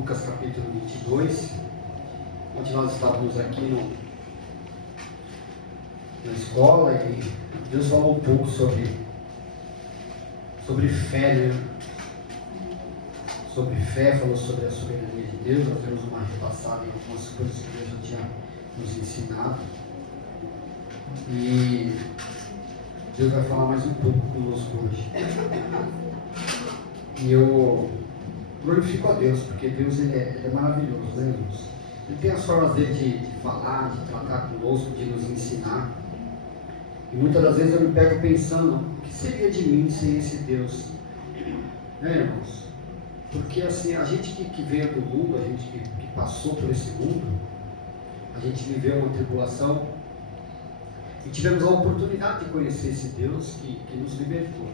Lucas capítulo 22, onde nós estávamos aqui na escola e Deus falou um pouco sobre fé, né? Sobre fé, falou sobre a soberania de Deus. Nós temos uma repassada em algumas coisas que Deus já tinha nos ensinado. E Deus vai falar mais um pouco conosco hoje. E eu glorifico a Deus, porque Deus ele é maravilhoso, né, irmãos? Ele tem as formas dele de falar, de tratar conosco, de nos ensinar. E muitas das vezes eu me pego pensando, o que seria de mim sem esse Deus? Né, irmãos? Porque assim, a gente que veio do mundo, a gente que passou por esse mundo, a gente viveu uma tribulação e tivemos a oportunidade de conhecer esse Deus que nos libertou.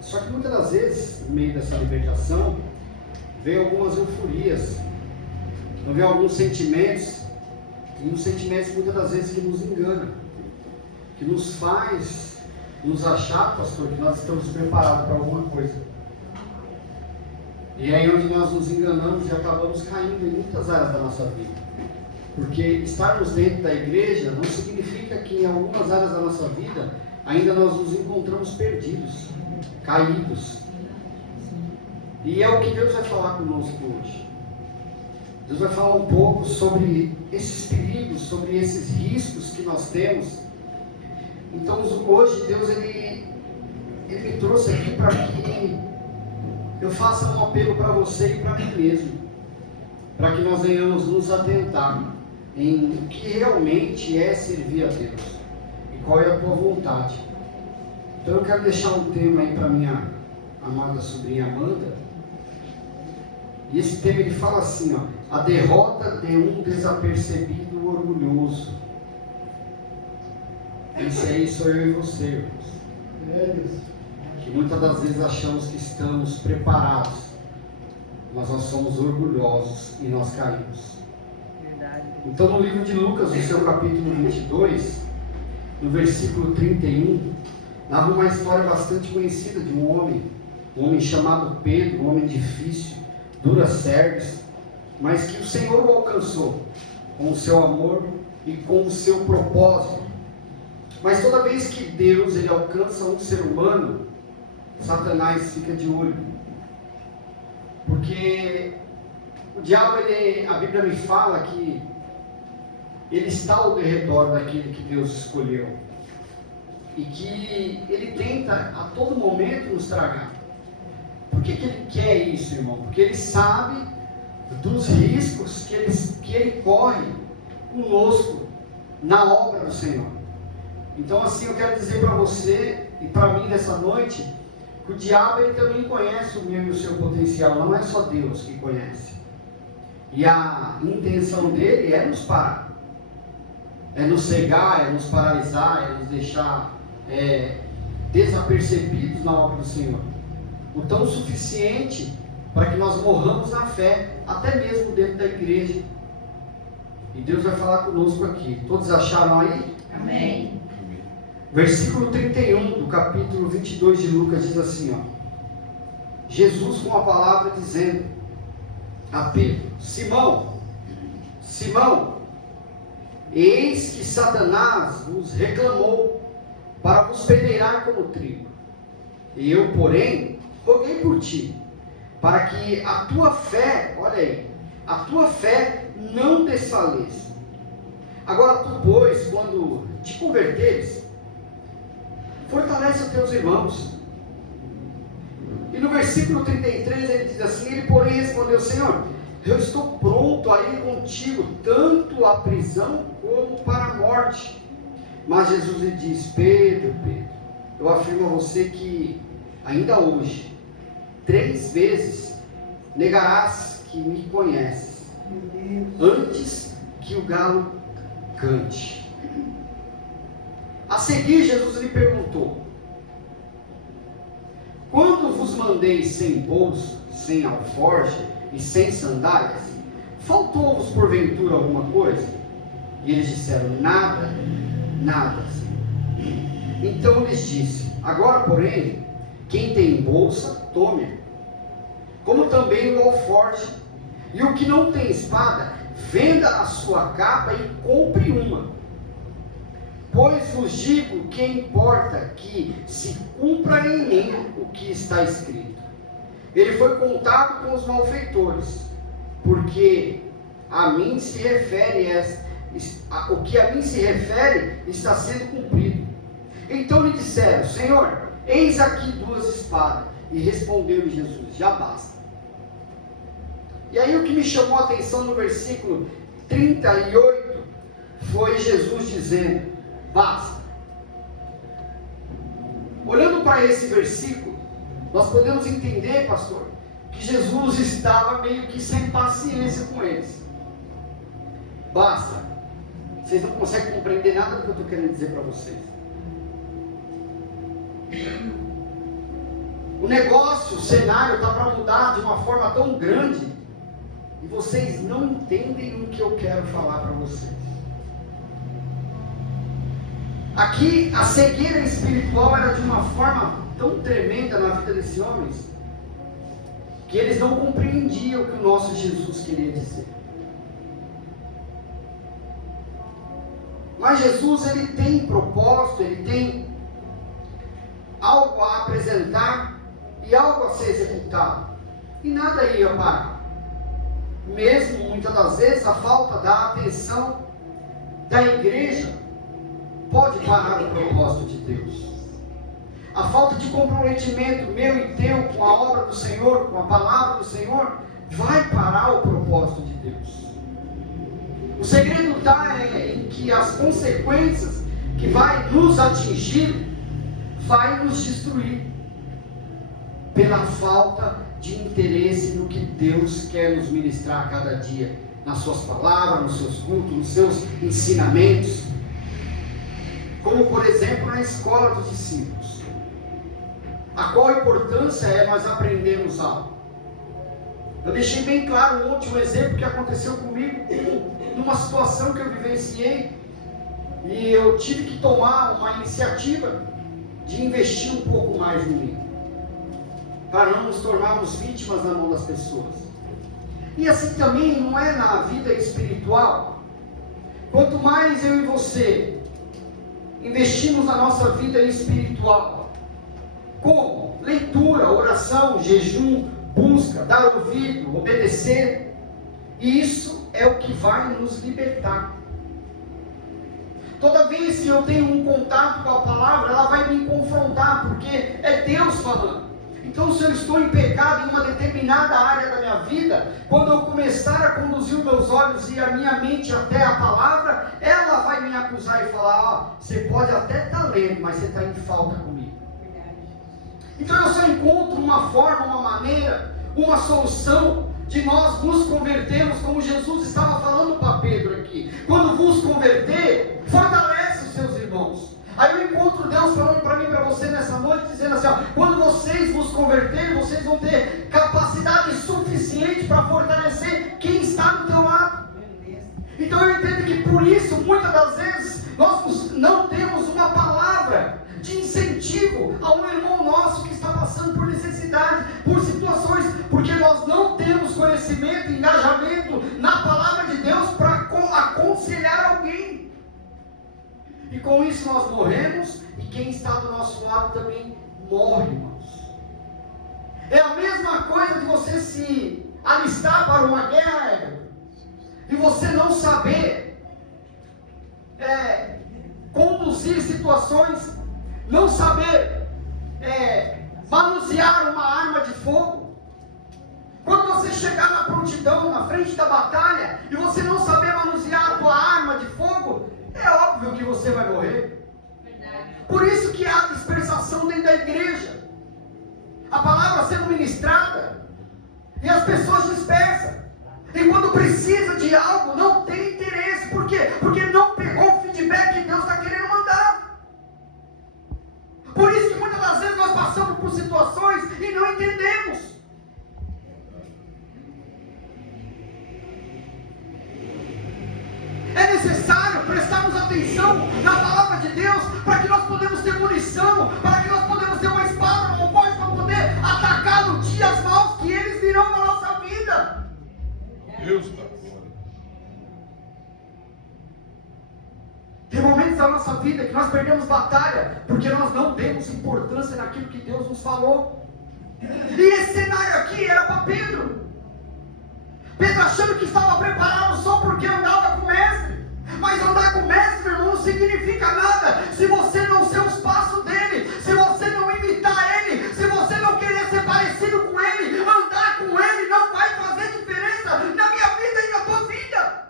Só que muitas das vezes, no meio dessa libertação, vem algumas euforias, vem alguns sentimentos, e uns sentimentos muitas das vezes que nos enganam, que nos faz nos achar, pastor, que nós estamos preparados para alguma coisa. E aí onde nós nos enganamos e acabamos caindo em muitas áreas da nossa vida. Porque estarmos dentro da igreja não significa que em algumas áreas da nossa vida ainda nós nos encontramos perdidos, caídos. E é o que Deus vai falar conosco hoje. Deus vai falar um pouco sobre esses perigos, sobre esses riscos que nós temos. Então hoje Deus ele me trouxe aqui para que eu faça um apelo para você e para mim mesmo, para que nós venhamos nos atentar em o que realmente é servir a Deus e qual é a tua vontade. Então eu quero deixar um tema aí para minha amada sobrinha Amanda. E esse tema ele fala assim, ó: a derrota de um desapercebido orgulhoso. Esse aí sou eu e você, irmãos. Que muitas das vezes achamos que estamos preparados, mas nós somos orgulhosos e nós caímos. Verdade. Então no livro de Lucas, no seu capítulo 22, no versículo 31, narra uma história bastante conhecida de um homem chamado Pedro, um homem difícil, dura cerviz, mas que o Senhor o alcançou com o seu amor e com o seu propósito. Mas toda vez que Deus ele alcança um ser humano, Satanás fica de olho, porque o diabo, a Bíblia me fala que ele está ao derredor daquele que Deus escolheu, e que ele tenta a todo momento nos tragar. Por que ele quer isso, irmão? Porque ele sabe dos riscos que ele corre conosco na obra do Senhor. Então assim, eu quero dizer para você e para mim nessa noite, que o diabo ele também conhece o meu e o seu potencial, não é só Deus que conhece. E a intenção dele é nos parar, é nos cegar, é nos paralisar, é nos deixar desapercebidos na obra do Senhor. O tão suficiente para que nós morramos na fé, até mesmo dentro da igreja. E Deus vai falar conosco aqui. Todos acharam aí? Amém. Versículo 31 do capítulo 22 de Lucas diz assim, ó: Jesus com a palavra dizendo a Pedro: Simão, Simão, eis que Satanás vos reclamou para vos peneirar como trigo. E eu, porém, roguei por ti, para que a tua fé, olha aí, a tua fé não desfaleça. Agora tu, pois, quando te converteres, fortalece os teus irmãos. E no versículo 33 ele diz assim: ele porém respondeu: Senhor, eu estou pronto a ir contigo, tanto à prisão como para a morte. Mas Jesus lhe diz: Pedro, eu afirmo a você que ainda hoje 3 vezes negarás que me conheces, antes que o galo cante. A seguir, Jesus lhe perguntou: quando vos mandei sem bolso, sem alforje e sem sandálias, faltou-vos porventura alguma coisa? E eles disseram: nada, nada. Então lhes disse: agora, porém, quem tem bolsa, tome. como também o alforje. E o que não tem espada, venda a sua capa e compre uma. Pois vos digo que importa que se cumpra em mim o que está escrito. Ele foi contado com os malfeitores, porque a mim se refere, o que a mim se refere está sendo cumprido. Então lhe disseram: Senhor, eis aqui 2 espadas. E respondeu-lhe Jesus: já basta. E aí o que me chamou a atenção no versículo 38 foi Jesus dizendo: basta. Olhando para esse versículo, nós podemos entender, pastor, que Jesus estava meio que sem paciência com eles. Basta. Vocês não conseguem compreender nada do que eu estou querendo dizer para vocês. O negócio, o cenário está para mudar de uma forma tão grande, e vocês não entendem o que eu quero falar para vocês. Aqui a cegueira espiritual era de uma forma tão tremenda na vida desses homens, que eles não compreendiam o que o nosso Jesus queria dizer. Mas Jesus, ele tem propósito, ele tem algo a apresentar e algo a ser executado, e nada ia parar. Mesmo muitas das vezes a falta da atenção da igreja pode parar o propósito de Deus. A falta de comprometimento meu e teu com a obra do Senhor, com a palavra do Senhor, vai parar o propósito de Deus. O segredo está em que as consequências que vai nos atingir, vai nos destruir, pela falta de interesse no que Deus quer nos ministrar a cada dia, nas suas palavras, nos seus cultos, nos seus ensinamentos, como por exemplo na escola dos discípulos. A qual importância é nós aprendermos algo? Eu deixei bem claro ontem um exemplo que aconteceu comigo, numa situação que eu vivenciei, e eu tive que tomar uma iniciativa de investir um pouco mais em mim, para não nos tornarmos vítimas na mão das pessoas. E assim também não é na vida espiritual. Quanto mais eu e você investimos na nossa vida espiritual, como leitura, oração, jejum, busca, dar ouvido, obedecer, isso é o que vai nos libertar. Toda vez que eu tenho um contato com a palavra, ela vai me confrontar, porque é Deus falando. Então, se eu estou em pecado em uma determinada área da minha vida, quando eu começar a conduzir os meus olhos e a minha mente até a palavra, ela vai me acusar e falar: você pode até estar lendo, mas você está em falta comigo. Então eu só encontro uma forma, uma maneira, uma solução de nós nos convertermos, como Jesus estava falando para Pedro aqui. Quando vos converter, fortalece os seus irmãos. Aí eu encontro Deus falando para mim, para você nessa noite, dizendo assim: ó, quando vocês vos converterem, vocês vão ter capacidade suficiente para fortalecer quem está do teu lado. Então eu entendo que por isso, muitas das vezes, nós não temos uma palavra de incentivo a um irmão nosso que está passando por necessidade, por situações, porque nós não temos conhecimento, engajamento na palavra de Deus para aconselhar alguém. E com isso nós morremos, e quem está do nosso lado também morre, irmãos. É a mesma coisa de você se alistar para uma guerra, e você não saber conduzir situações, não saber manusear uma arma de fogo. Quando você chegar na prontidão, na frente da batalha, e você não saber manusear a tua arma de fogo, é óbvio que você vai morrer. Verdade. Por isso que há dispersação dentro da igreja, a palavra sendo ministrada, e as pessoas dispersam, e quando precisa de algo, não tem interesse. Por quê? Porque não pegou o feedback que Deus está querendo mandar. Por isso que muitas das vezes nós passamos por situações e não entendemos. É necessário prestarmos atenção na palavra de Deus, para que nós podemos ter munição, para que nós podemos ter uma espada, um voz para poder atacar no dia as maus que eles virão nossa vida, que nós perdemos batalha, porque nós não demos importância naquilo que Deus nos falou. E esse cenário aqui era para Pedro. Pedro achando que estava preparado só porque andava com o mestre. Mas andar com o mestre, irmão, não significa nada se você não ser os passos dele, se você não imitar ele, se você não querer ser parecido com ele. Andar com ele não vai fazer diferença na minha vida e na tua vida.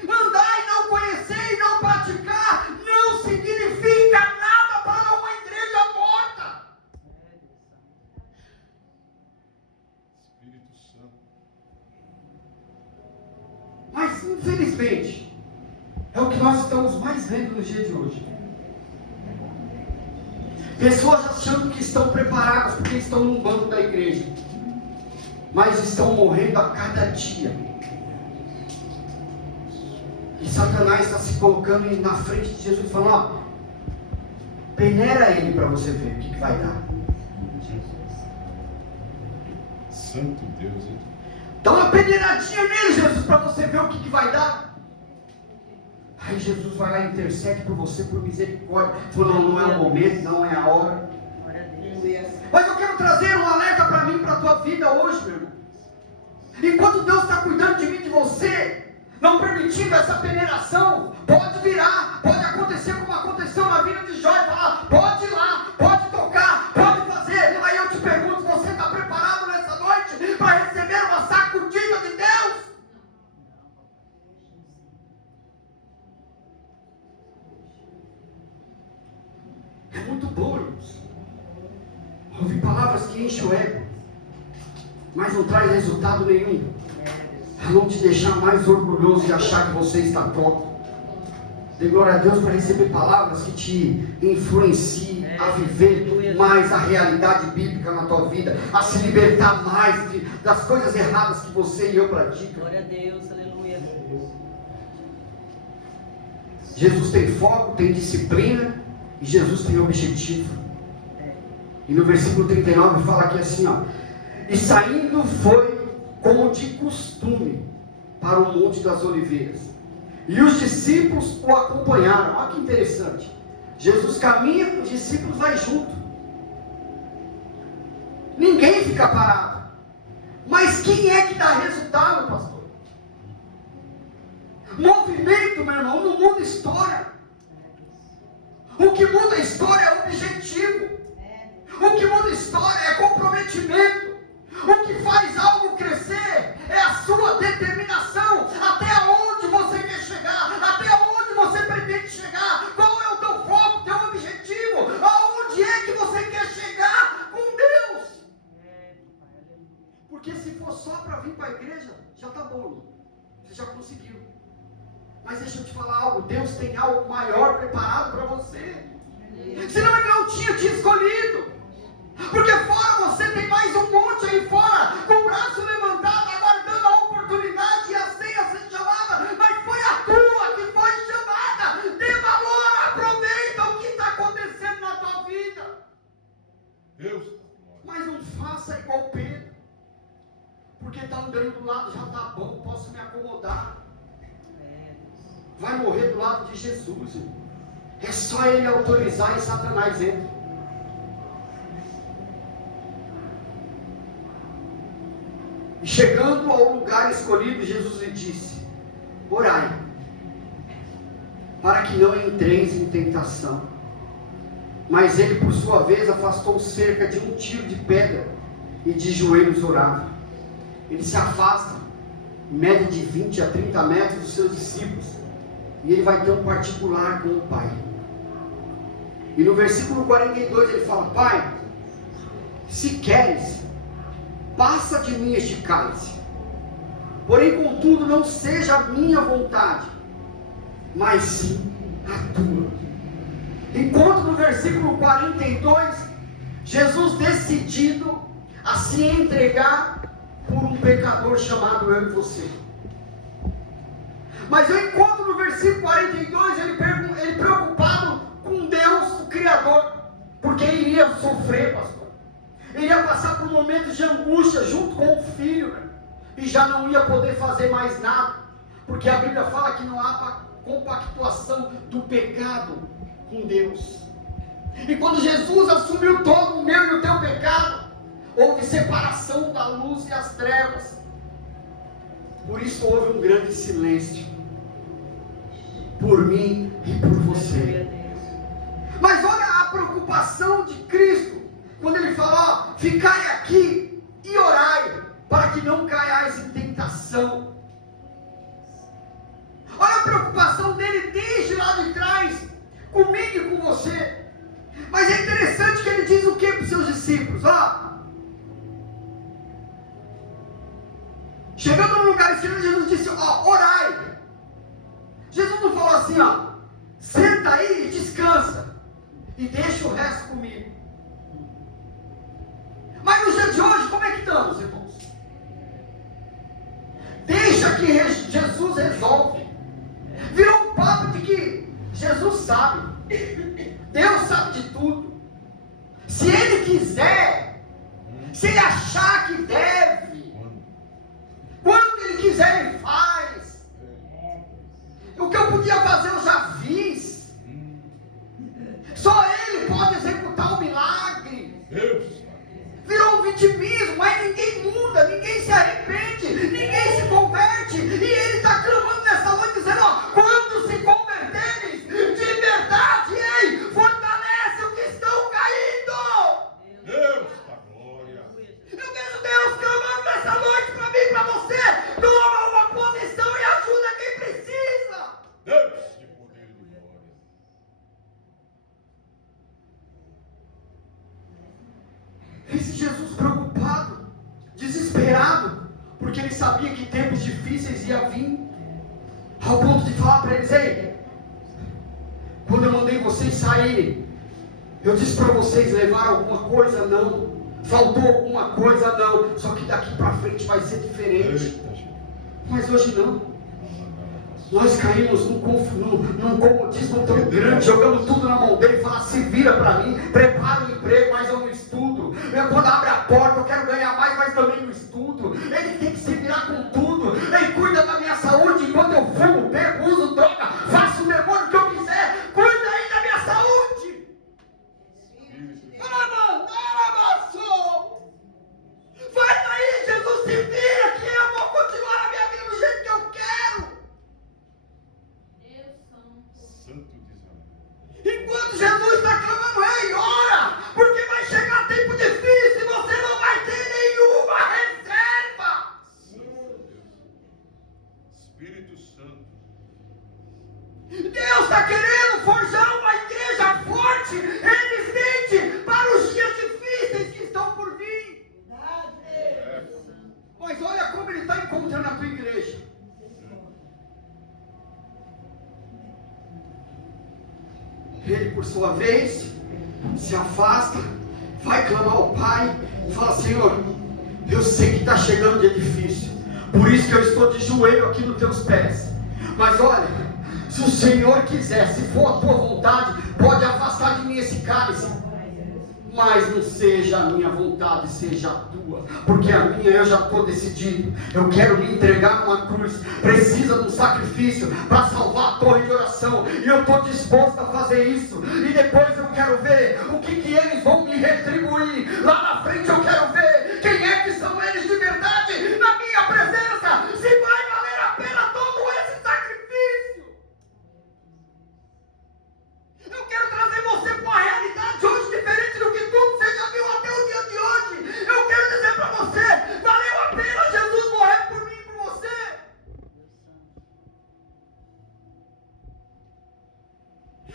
Andar e não conhecer e não praticar não significa nada para uma igreja morta. Espírito Santo. Mas infelizmente é o que nós estamos mais vendo no dia de hoje. Pessoas achando que estão preparadas porque estão no banco da igreja, mas estão morrendo a cada dia. E Satanás está se colocando na frente de Jesus, falando: ó, peneira ele para você ver o que vai dar. Santo Deus, hein? Dá uma peneiradinha nele, Jesus, para você ver o que vai dar. Aí Jesus vai lá e intercede por você, por misericórdia. Falou: não é o momento, não é a hora. Mas eu quero trazer um alerta para mim, para a tua vida hoje, meu irmão. Enquanto Deus está cuidando de mim, de você, não permitindo essa peneiração, pode virar, pode acontecer como aconteceu na vida de Jó, e falar: pode ir lá, pode tocar, pode fazer. Aí eu te pergunto: você está preparado nessa noite para receber uma sacudida de Deus? É muito bom, irmãos, ouvir palavras que enchem o ego, mas não traz resultado nenhum. A não te deixar mais orgulhoso e achar que você está pronto. Dê glória a Deus para receber palavras que te influenciem a viver mais a realidade bíblica na tua vida, a se libertar mais das coisas erradas que você e eu praticam. Glória a Deus, aleluia. Jesus tem foco, tem disciplina e Jesus tem objetivo. E no versículo 39 fala aqui assim, ó: e saindo foi como de costume para o Monte das Oliveiras, e os discípulos o acompanharam. Olha que interessante, Jesus caminha, os discípulos vão junto, ninguém fica parado. Mas quem é que dá resultado, pastor? Movimento, meu irmão, não muda história. O que muda a história é objetivo. O que muda a história é comprometimento. O que faz algo crescer é a sua determinação. Até onde você quer chegar? Até onde você pretende chegar? Qual é o teu foco, teu objetivo? Aonde é que você quer chegar com Deus? Porque se for só para vir para a igreja, já está bom. Você já conseguiu. Mas deixa eu te falar algo: Deus tem algo maior preparado para você. Senão Ele não tinha te escolhido. Porque fora você tem mais um monte aí fora, com o braço levantado, aguardando a oportunidade e a senha ser chamada. Mas foi a tua que foi chamada. Dê valor, aproveita o que está acontecendo na tua vida. Deus. Mas não faça igual Pedro, porque está andando do lado, já está bom, posso me acomodar. Vai morrer do lado de Jesus, irmão. É só Ele autorizar e Satanás entra. E chegando ao lugar escolhido, Jesus lhe disse: orai, para que não entreis em tentação. Mas ele, por sua vez, afastou cerca de um tiro de pedra e de joelhos orava. Ele se afasta, em média de 20 a 30 metros dos seus discípulos, e ele vai ter um particular com o Pai. E no versículo 42 ele fala: Pai, se queres, passa de mim este cálice, porém contudo não seja a minha vontade, mas sim a tua. Enquanto no versículo 42, Jesus decidido a se entregar por um pecador chamado eu e você. Mas eu encontro no versículo 42, ele preocupado com Deus, o Criador, porque ele iria sofrer, pastor. Ele ia passar por momentos de angústia junto com o filho, e já não ia poder fazer mais nada, porque a Bíblia fala que não há compactuação do pecado com Deus. E quando Jesus assumiu todo o meu e o teu pecado, houve separação da luz e as trevas. Por isso houve um grande silêncio por mim e por você. Mas olha a preocupação de Cristo, quando ele fala, ó, ficai aqui e orai, para que não caiais em tentação. Olha a preocupação dele desde lá de trás, comigo e com você. Mas é interessante que ele diz o que para os seus discípulos? Ó, chegando no lugar esquerdo, Jesus disse, ó, orai. Jesus não falou assim, ó, senta aí e descansa, e deixa o resto comigo. Mas no dia de hoje, como é que estamos, irmãos? Deixa que Jesus resolve. Virou um papo de que Jesus sabe, Deus sabe de tudo. Se Ele quiser, se Ele achar que deve, quando Ele quiser Ele faz. O que eu podia fazer eu já fiz. Só Ele pode executar o milagre. Virou um vitimismo, mas ninguém muda, ninguém se arrepende, ninguém se converte. E Ele está clamando nessa noite dizendo, ó, quando se converteres de verdade, ei, fortalece os que estão caindo. Deus da glória. Eu vejo Deus clamando nessa noite para mim e para você. Toma uma posição e ajuda quem precisa. Deus de poder e de glória. Esse Jesus preocupado, desesperado, porque ele sabia que tempos difíceis iam vir, ao ponto de falar para eles, ei, quando eu mandei vocês saírem, eu disse para vocês levar alguma coisa? Não. Faltou alguma coisa? Não. Só que daqui para frente vai ser diferente. Mas hoje não. Nós caímos num comodismo tão grande, jogamos tudo na mão dele e falamos, se vira para mim, prepara o emprego, mas eu não estudo. Quando abre a porta, eu quero ganhar mais, mas também não estudo. Ele tem que se virar com tudo. Ele cuida da minha saúde, enquanto eu fumo, bebo, uso droga, faço o demônio que eu quiser, cuida aí da minha saúde. Vai daí, Jesus, se vira, que eu vou continuar a minha vida do jeito que eu quero. Santo de Israel. Enquanto Jesus está clamando, ei, ora, porque vai chegar tempo difícil e você não vai ter nenhuma reserva. Espírito Santo. Deus está querendo forjar uma igreja forte, resistente para os dias difíceis que estão por vir. Mas olha como Ele está encontrando a tua igreja. Ele, por sua vez, se afasta, vai clamar ao Pai e fala, Senhor, eu sei que está chegando o dia difícil, por isso que eu estou de joelho aqui nos teus pés. Mas olha, se o Senhor quiser, se for a tua vontade, pode afastar de mim esse cálice. Mas não seja a minha vontade, seja a tua, porque a minha eu já estou decidido. Eu quero me entregar numa cruz, precisa de um sacrifício para salvar a torre de oração, e eu estou disposto a fazer isso. E depois eu quero ver o que eles vão me retribuir. Lá na frente eu quero ver quem é que são eles de verdade na minha presença, se vai valer a pena todo esse sacrifício. Eu quero trazer você para uma realidade hoje diferente do que tudo você já viu até o dia de hoje. Eu quero dizer para você, valeu a pena Jesus morrer por mim e por você.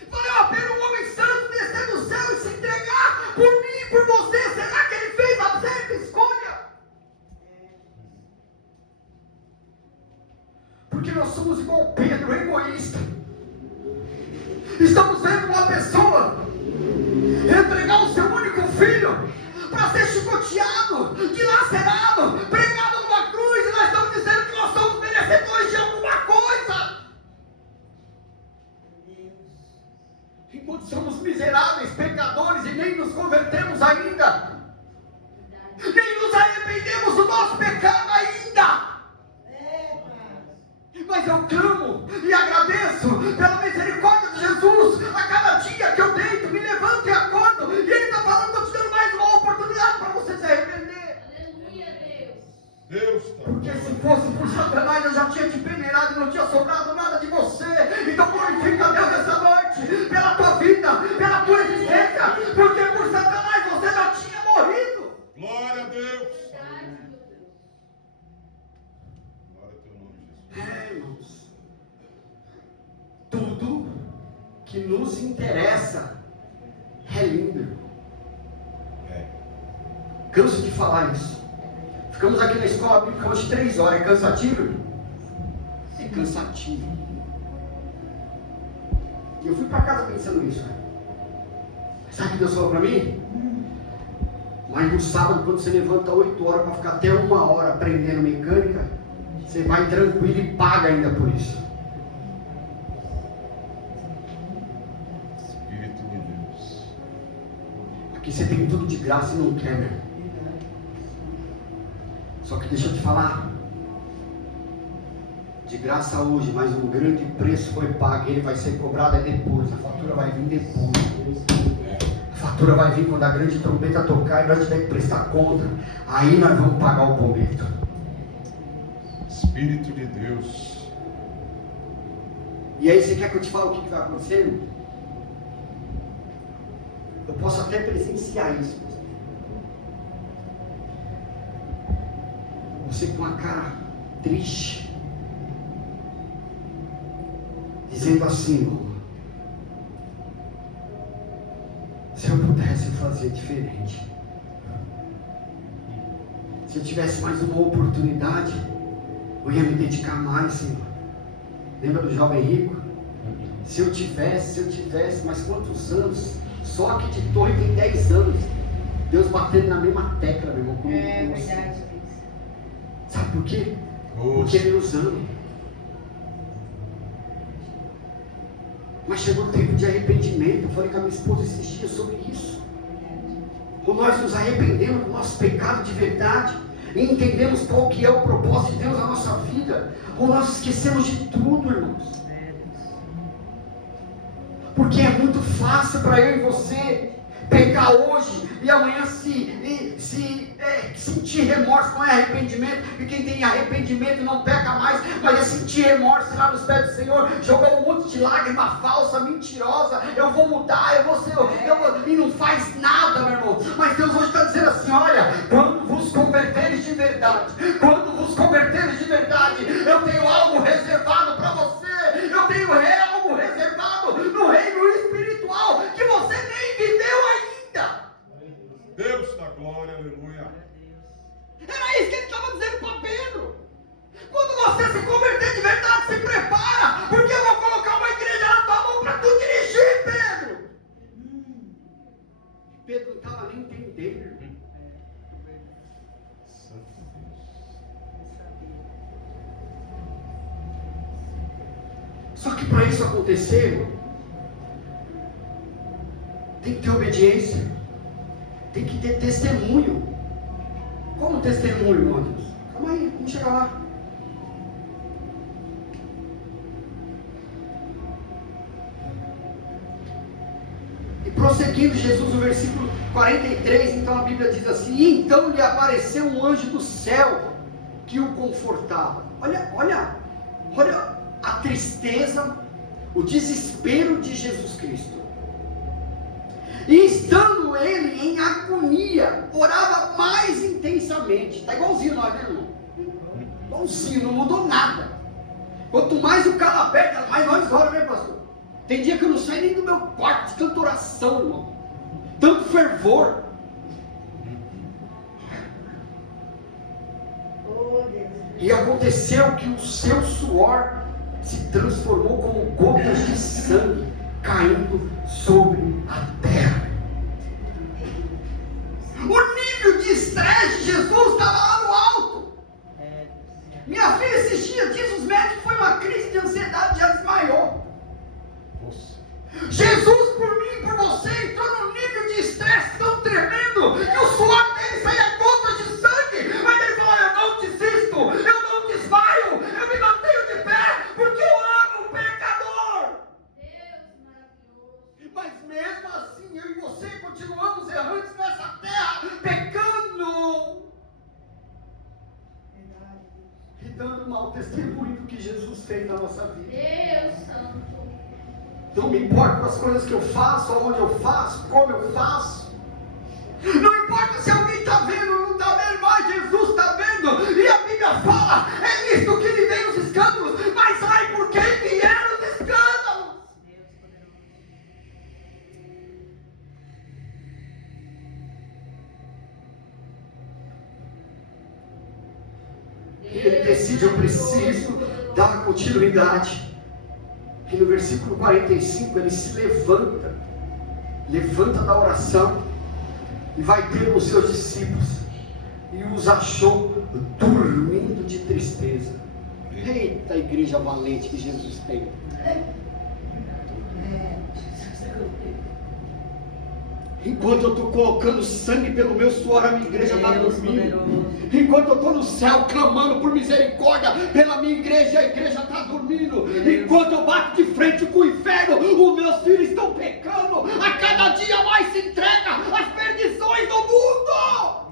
Valeu a pena um homem santo descer do céu e se entregar por mim e por você. Será que ele fez a certa escolha? Porque nós somos igual Pedro, egoísta. Estamos vendo uma pessoa entregar o seu único filho para ser chicoteado, dilacerado, pregado numa cruz, e nós estamos dizendo que nós somos merecedores de alguma coisa. Enquanto somos miseráveis, pecadores, e nem nos convertemos ainda, nem nos arrependemos do nosso pecado ainda. Mas eu clamo e agradeço por Satanás, eu já tinha te peneirado e não tinha sobrado nada de você. Então glorifica a Deus essa noite, pela tua vida, pela tua existência, porque por Satanás você já tinha morrido. Glória a Deus. Glória ao teu nome, Jesus. Irmãos, tudo que nos interessa é lindo, irmão. Canso de falar isso. Ficamos aqui na escola bíblica hoje 3 horas. É cansativo, irmão? É cansativo. E eu fui para casa pensando nisso. Sabe o que Deus falou para mim? Mas no sábado, quando você levanta 8 horas para ficar até 1 hora aprendendo mecânica, você vai tranquilo e paga ainda por isso. Espírito de Deus. Aqui você tem tudo de graça e não quer, meu irmão. Só que deixa eu te falar, de graça hoje, mas um grande preço foi pago, e ele vai ser cobrado depois, a fatura vai vir depois. A fatura vai vir quando a grande trombeta tocar e nós tiver que prestar conta, aí nós vamos pagar o boleto. Espírito de Deus. E aí você quer que eu te fale o que vai acontecer? Eu posso até presenciar isso. Você com a cara triste, dizendo assim: se eu pudesse fazer diferente, se eu tivesse mais uma oportunidade, eu ia me dedicar mais, Senhor. Lembra do jovem rico? Se eu tivesse, mas quantos anos? Só aqui de Torre tem 10 anos. Deus batendo na mesma tecla, meu irmão. É verdade. Sabe por quê? Porque Ele nos ama. Mas chegou o tempo de arrependimento. Eu falei com a minha esposa esses dias sobre isso. Quando nós nos arrependemos do nosso pecado de verdade e entendemos qual que é o propósito de Deus na nossa vida, ou nós esquecemos de tudo, irmãos. Porque é muito fácil para eu e você pecar hoje e amanhã sentir remorso. Não é arrependimento, e quem tem arrependimento não peca mais, mas é sentir remorso lá nos pés do Senhor, jogar um monte de lágrima falsa, mentirosa. Eu vou mudar, eu vou ser, e não faz nada, meu irmão. Mas Deus hoje está dizendo assim: olha, quando vos converteres de verdade, eu tenho algo reservado para você. Eu tenho algo reservado no reino espiritual que você nem viveu ainda. Deus da glória, aleluia. Era isso que ele estava dizendo para Pedro. Quando você se converter de verdade, se prepara, porque eu vou colocar uma igreja na tua mão para tu dirigir, Pedro. Pedro não estava nem entendendo. Santo Deus. Só que para isso acontecer, irmão, tem que ter obediência, tem que ter testemunho. Como testemunho, irmão Deus? Calma aí, vamos chegar lá. E prosseguindo Jesus, o versículo 43, então a Bíblia diz assim: e então lhe apareceu um anjo do céu que o confortava. Olha a tristeza, o desespero de Jesus Cristo. E estando ele em agonia, orava mais intensamente. Está igualzinho nós, né, irmão? Igualzinho, não mudou nada. Quanto mais o calo aperta, mais nós oramos, né, pastor? Tem dia que eu não saio nem do meu quarto de tanta oração, irmão. Tanto fervor. E aconteceu que o seu suor se transformou como gotas de sangue caindo sobre a terra. O nível de estresse de Jesus estava lá no alto. Minha filha esses dias diz os médicos que foi uma crise de ansiedade, já desmaiou. Jesus por mim e por você entrou num nível de estresse tão tremendo que o suor dele saía gotas de sangue, mas ele falou: eu não desisto, eu não desmaio, eu me mantenho de pé, porque eu amo o pecador. Deus maravilhoso. Mas mesmo assim eu e você continuamos errantes nessa terra, pecando e dando uma testemunho do que Jesus fez na nossa vida. Deus Santo. Não me importa com as coisas que eu faço, aonde eu faço, como eu faço. Não importa se alguém está vendo ou não está vendo, mas Jesus está vendo. E a Bíblia fala, é nisto que lhe vem os escândalos. Mas ai, por quem vieram os escândalos? Ele decide, eu preciso dar continuidade. E no versículo 45 ele se levanta da oração e vai ter com os seus discípulos e os achou dormindo de tristeza. Eita, igreja valente que Jesus tem. Enquanto eu estou colocando sangue pelo meu suor, a minha igreja está dormindo. Enquanto eu estou no céu clamando por misericórdia pela minha igreja, a igreja está dormindo. Enquanto eu bato de frente com o inferno, os meus filhos estão pecando. A cada dia mais se entrega às perdições do mundo.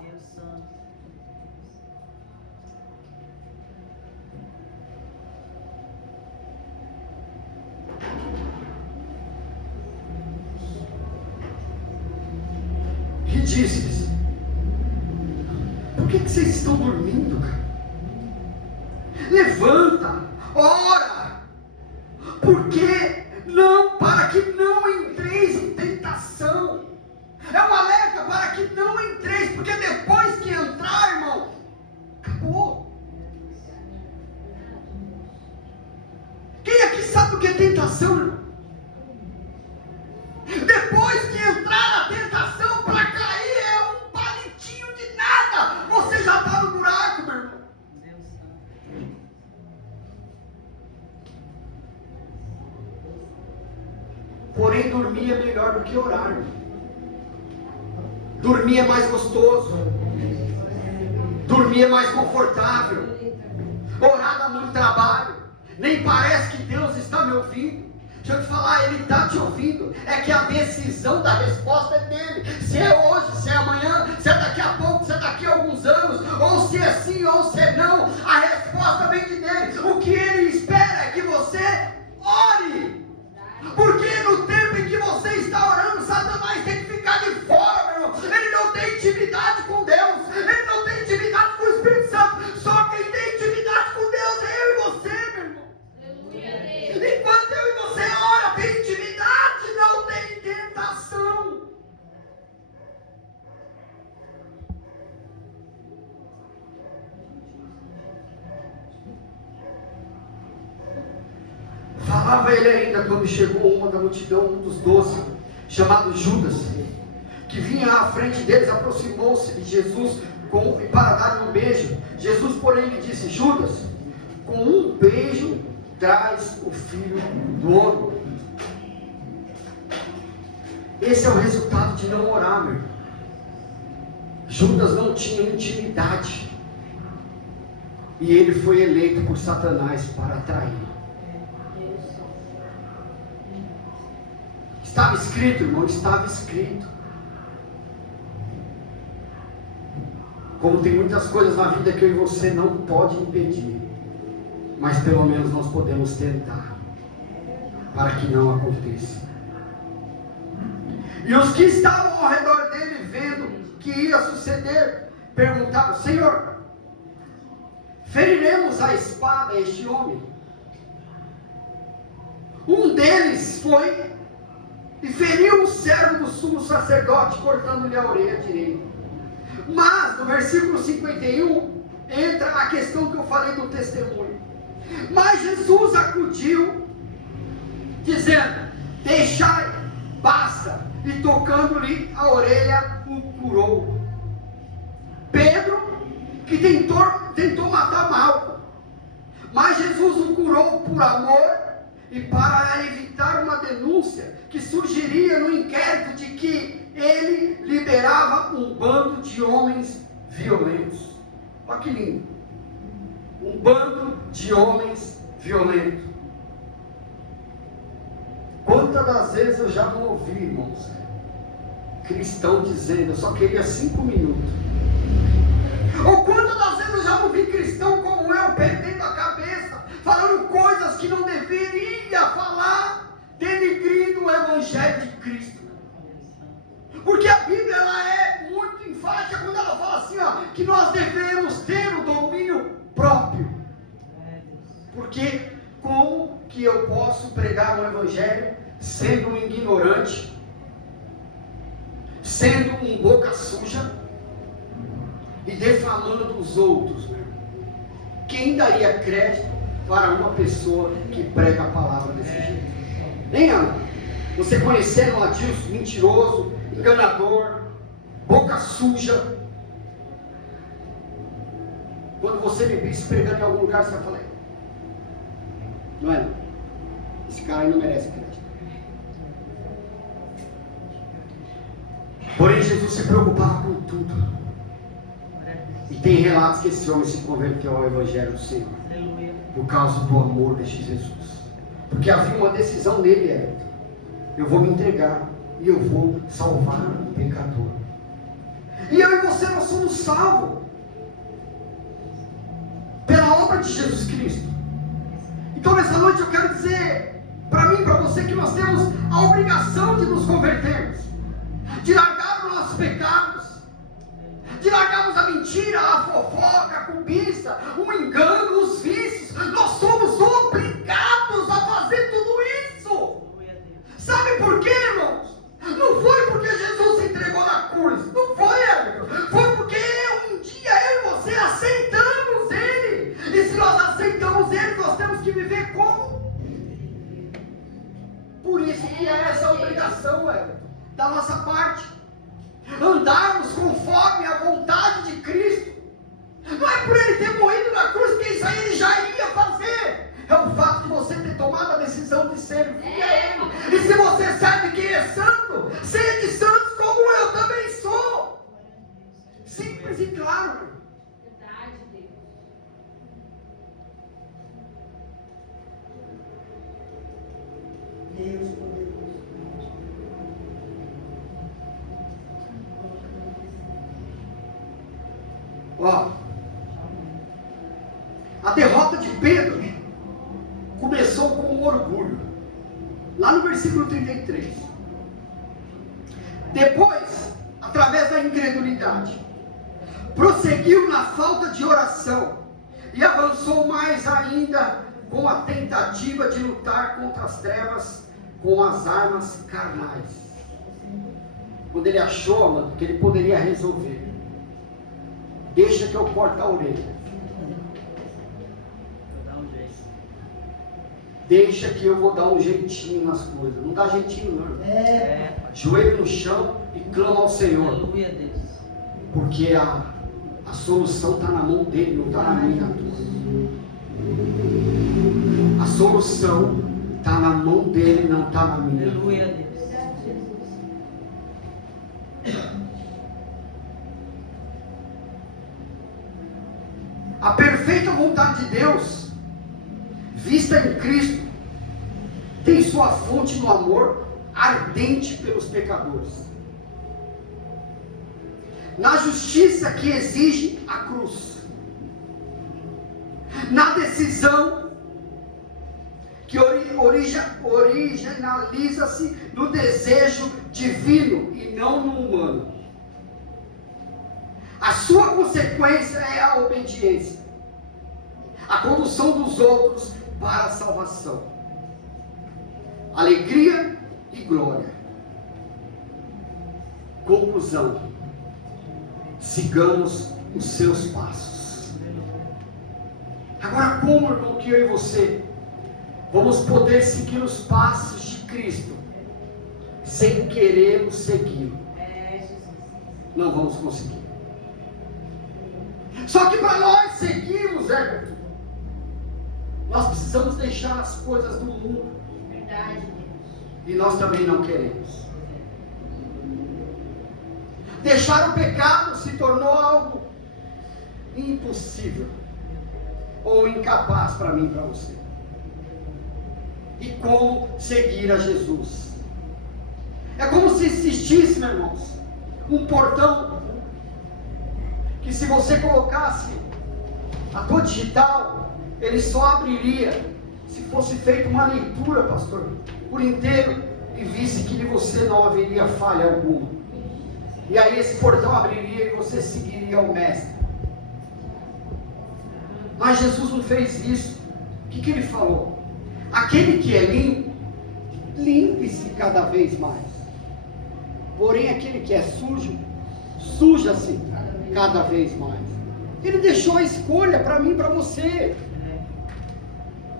E disse-lhes: por que vocês estão dormindo, cara? Levanta, ora, porque não, para que não entreis em tentação. É um alerta para que não entreis, porque depois que entrar, irmão, acabou. Quem aqui sabe o que é tentação, irmão? Depois que entrar na tentação, para cair é um palitinho de nada. Você já está no buraco, meu irmão. Porém, dormir é melhor do que orar, irmão. Dormir é mais gostoso. Dormir é mais confortável. Orar dá muito trabalho. Nem parece que Deus está me ouvindo. Deixa eu te falar, Ele está te ouvindo. É que a decisão da resposta é dele. Se é hoje, se é amanhã, se é daqui a pouco, se é daqui a alguns anos, ou se é sim ou se é não, a resposta vem de dele. O que Ele espera é que você ore. Porque no tempo em que você está orando, Satanás tem que ficar de fora, meu irmão. Ele não tem intimidade com Deus. Ele não tem intimidade com o Espírito Santo. Só quem tem intimidade com Deus é eu e você, meu irmão. Enquanto eu e você ora, tem intimidade, não tem tentação. Falava ele ainda quando chegou uma da multidão, um dos 12, chamado Judas, que vinha à frente deles, aproximou-se de Jesus para dar um beijo. Jesus, porém, lhe disse: Judas, com um beijo traz o filho do homem. Esse é o resultado de não orar, meu irmão. Judas não tinha intimidade. E ele foi eleito por Satanás para atrair. Estava escrito, irmão, estava escrito. Como tem muitas coisas na vida que eu e você não pode impedir, mas pelo menos nós podemos tentar, para que não aconteça. E os que estavam ao redor dele, vendo o que ia suceder, perguntaram: Senhor, feriremos a espada a este homem? Um deles foi e feriu o servo do sumo sacerdote, cortando-lhe a orelha direita. Mas no versículo 51 entra a questão que eu falei do testemunho. Mas Jesus acudiu, dizendo: deixai, basta. E tocando-lhe a orelha, o curou. Pedro, que tentou matar Malco, mas Jesus o curou por amor e para evitar uma denúncia que surgiria no inquérito de que ele liberava um bando de homens violentos. Olha que lindo. Um bando de homens violentos. Quantas das vezes eu já não ouvi, irmãos, cristão dizendo: eu só queria 5 minutos. Ou quantas das vezes eu já não vi cristão como eu perdendo a cabeça, que nós devemos ter o domínio próprio. Porque como que eu posso pregar o evangelho sendo um ignorante, sendo um boca suja e defamando os outros? Quem daria crédito para uma pessoa que prega a palavra desse jeito? Nem Ana. Você conhecendo um Adilson mentiroso, enganador, boca suja. Quando você me visse pregando em algum lugar, você vai falar: não é? Esse cara aí não merece crédito. Porém, Jesus se preocupava com tudo. E tem relatos que esse homem se converteu ao Evangelho do Senhor por causa do amor deste Jesus. Porque havia uma decisão nele, Everton: eu vou me entregar e eu vou salvar o pecador. E eu e você, nós somos salvos pela obra de Jesus Cristo. Então nessa noite eu quero dizer para mim e para você que nós temos a obrigação de nos convertermos, de largar os nossos pecados, de largarmos a mentira, a fofoca, a cobiça, o engano, os vícios. Nós somos obrigados a fazer tudo isso. Sabe por quê, irmãos? Não foi porque Jesus se entregou na cruz, não foi, Everton. Foi porque um dia eu e você aceitamos Ele. E se nós aceitamos Ele, nós temos que viver como? Por isso que é essa obrigação, Everton, da nossa parte. Andarmos conforme a vontade de Cristo. Não é por Ele ter morrido na cruz, que isso aí Ele já ia fazer. É o fato de você ter tomado a decisão de servir a Ele. E se você sabe que é santo, sede santos como eu também sou. Simples e claro. Verdade, Deus. Deus poderoso. Ó, a derrota de Pedro começou com um orgulho, lá no versículo 33. Depois, através da incredulidade, prosseguiu na falta de oração e avançou mais ainda com a tentativa de lutar contra as trevas com as armas carnais. Quando ele achou, mano, que ele poderia resolver: deixa que eu corte a orelha. Deixa que eu vou dar um jeitinho nas coisas. Não dá jeitinho não. Joelho no chão e clama ao Senhor. Aleluia, Deus. Porque a solução está na mão dele, não está na minha, na tua. A solução está na mão dele, não está na minha. Aleluia, Deus. A perfeita vontade de Deus, vista em Cristo, tem sua fonte no amor ardente pelos pecadores, na justiça que exige a cruz, na decisão que originaliza-se no desejo divino e não no humano. A sua consequência é a obediência, a condução dos outros para a salvação, alegria e glória. Conclusão: sigamos os seus passos. Agora, como, irmão, que eu e você vamos poder seguir os passos de Cristo sem querermos segui-lo? Não vamos conseguir. Só que para nós seguirmos, Everton, nós precisamos deixar as coisas do mundo. Verdade, Deus. E nós também não queremos. Deixar o pecado se tornou algo impossível ou incapaz para mim e para você. E como seguir a Jesus? É como se existisse, meus irmãos, um portão que, se você colocasse a tua digital, ele só abriria se fosse feita uma leitura, pastor, por inteiro, e visse que de você não haveria falha alguma. E aí esse portão abriria e você seguiria o mestre. Mas Jesus não fez isso. O que ele falou? Aquele que é limpo, limpe-se cada vez mais. Porém, aquele que é sujo, suja-se cada vez mais. Ele deixou a escolha para mim e para você.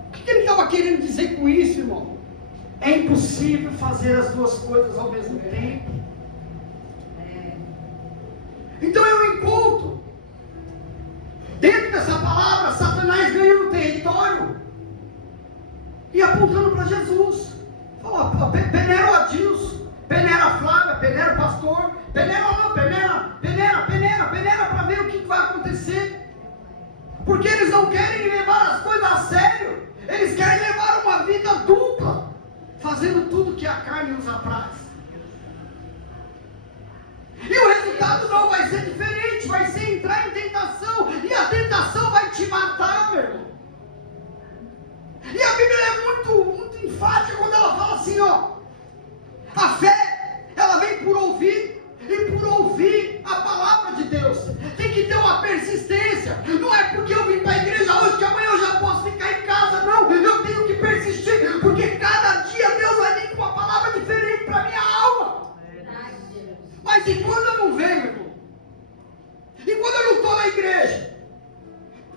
O que ele estava querendo dizer com isso, irmão? É impossível fazer as duas coisas ao mesmo tempo. Então eu encontro, dentro dessa palavra, Satanás ganhando território e apontando para Jesus. Fala, peneira o Adilson, peneira a Flávia, peneira o pastor, peneira para ver o que vai acontecer. Porque eles não querem levar as coisas a sério, eles querem levar uma vida dupla, fazendo tudo que a carne os apraz. E o resultado não vai ser diferente, vai ser entrar em tentação, e a tentação vai te matar, meu irmão. E a Bíblia é muito enfática quando ela fala assim, ó, a fé, ela vem por ouvir, e por ouvir a palavra de Deus. Tem que ter uma persistência. Não é porque eu vim para a igreja hoje que amanhã eu já posso ficar em casa, não. Eu tenho que persistir, porque cada dia Deus vai vir com uma palavra diferente para a minha alma. Mas e quando eu não venho, irmão? E quando eu não estou na igreja?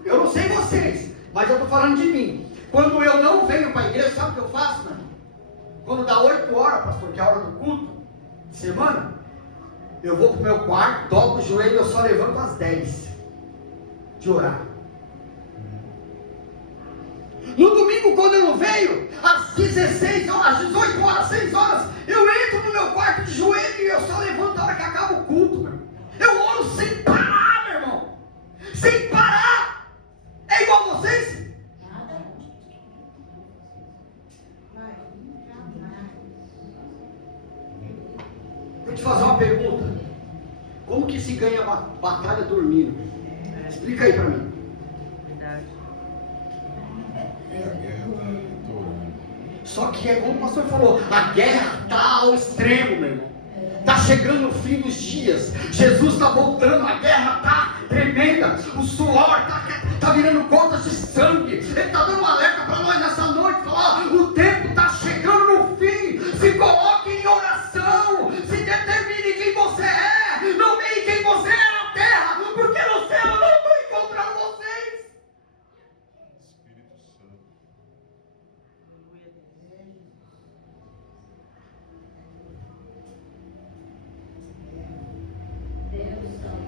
Eu não sei vocês, mas eu estou falando de mim. Quando eu não venho para a igreja, sabe o que eu faço, meu irmão? Quando dá 8 horas, pastor, que é a hora do culto de semana, eu vou para o meu quarto, dobro o joelho e eu só levanto às 10 de orar. No domingo, quando eu não venho, às 16 horas, às 18 horas, 6 horas, eu entro no meu quarto de joelho e eu só levanto a hora que acaba o culto, meu irmão. Eu oro sem parar, meu irmão. Sem parar. É igual a vocês? Vou te fazer uma pergunta. Como que se ganha uma batalha dormindo? Explica aí para mim. A guerra está estourando. Só que é como o pastor falou, a guerra está ao extremo, meu irmão. Está chegando o fim dos dias. Jesus está voltando, a guerra está tremenda. O suor está virando gotas de sangue. Ele está dando um alerta para nós nessa noite. Falar, o tempo está chegando no fim. Se coloque em oração. Se determine quem você é. Nomeie quem você é na terra. Porque no céu eu não estou encontrando vocês. Espírito Santo.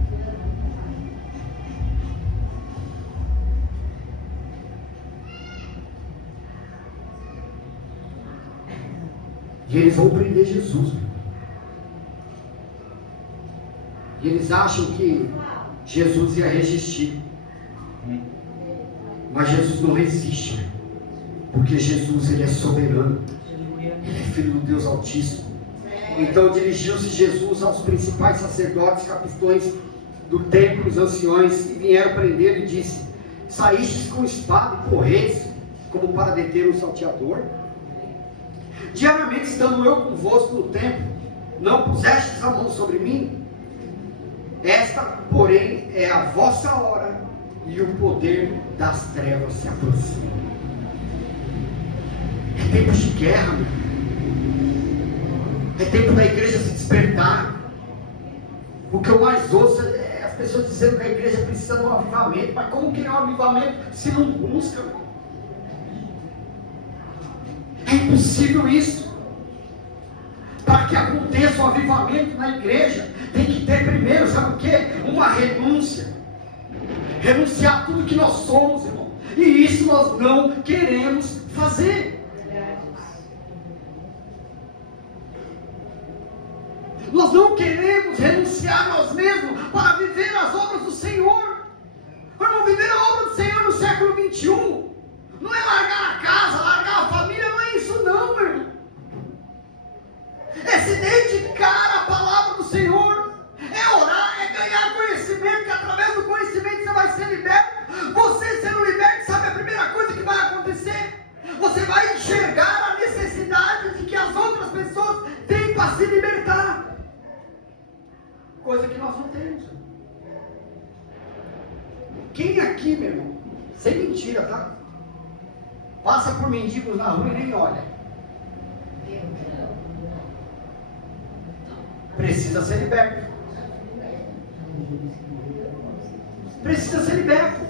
Deus Santo. E eles vão prender Jesus. E eles acham que Jesus ia resistir. Mas Jesus não resiste. Porque Jesus, ele é soberano. Ele é filho do Deus Altíssimo. Então dirigiu-se Jesus aos principais sacerdotes, capitães do templo, os anciões, e vieram prender e disse: saístes com espada e correis, como para deter um salteador? Diariamente estando eu convosco no templo, não pusestes a mão sobre mim? Esta, porém, é a vossa hora, e o poder das trevas se aproxima. É tempo de guerra, meu. É tempo da igreja se despertar. O que eu mais ouço é as pessoas dizendo que a igreja precisa de um avivamento. Mas como que é um avivamento se não busca, meu? É impossível isso. Para que aconteça um avivamento na igreja, tem que ter primeiro, sabe o que? Uma renúncia. Renunciar a tudo que nós somos, irmão. E isso nós não queremos fazer. Nós não queremos renunciar a nós mesmos para viver as obras do Senhor. Para não viver a obra do Senhor no século 21. Não é largar a casa, largar a família, não é isso não, meu irmão. É se dedicar à palavra do Senhor. É orar, é ganhar conhecimento, que através do conhecimento você vai ser liberto. Você sendo liberto, sabe a primeira coisa que vai acontecer? Você vai enxergar a necessidade de que as outras pessoas têm para se libertar. Coisa que nós não temos. Quem aqui, meu irmão, sem mentira, tá? Passa por mendigos na rua e nem olha. Precisa ser liberto. Precisa ser liberto.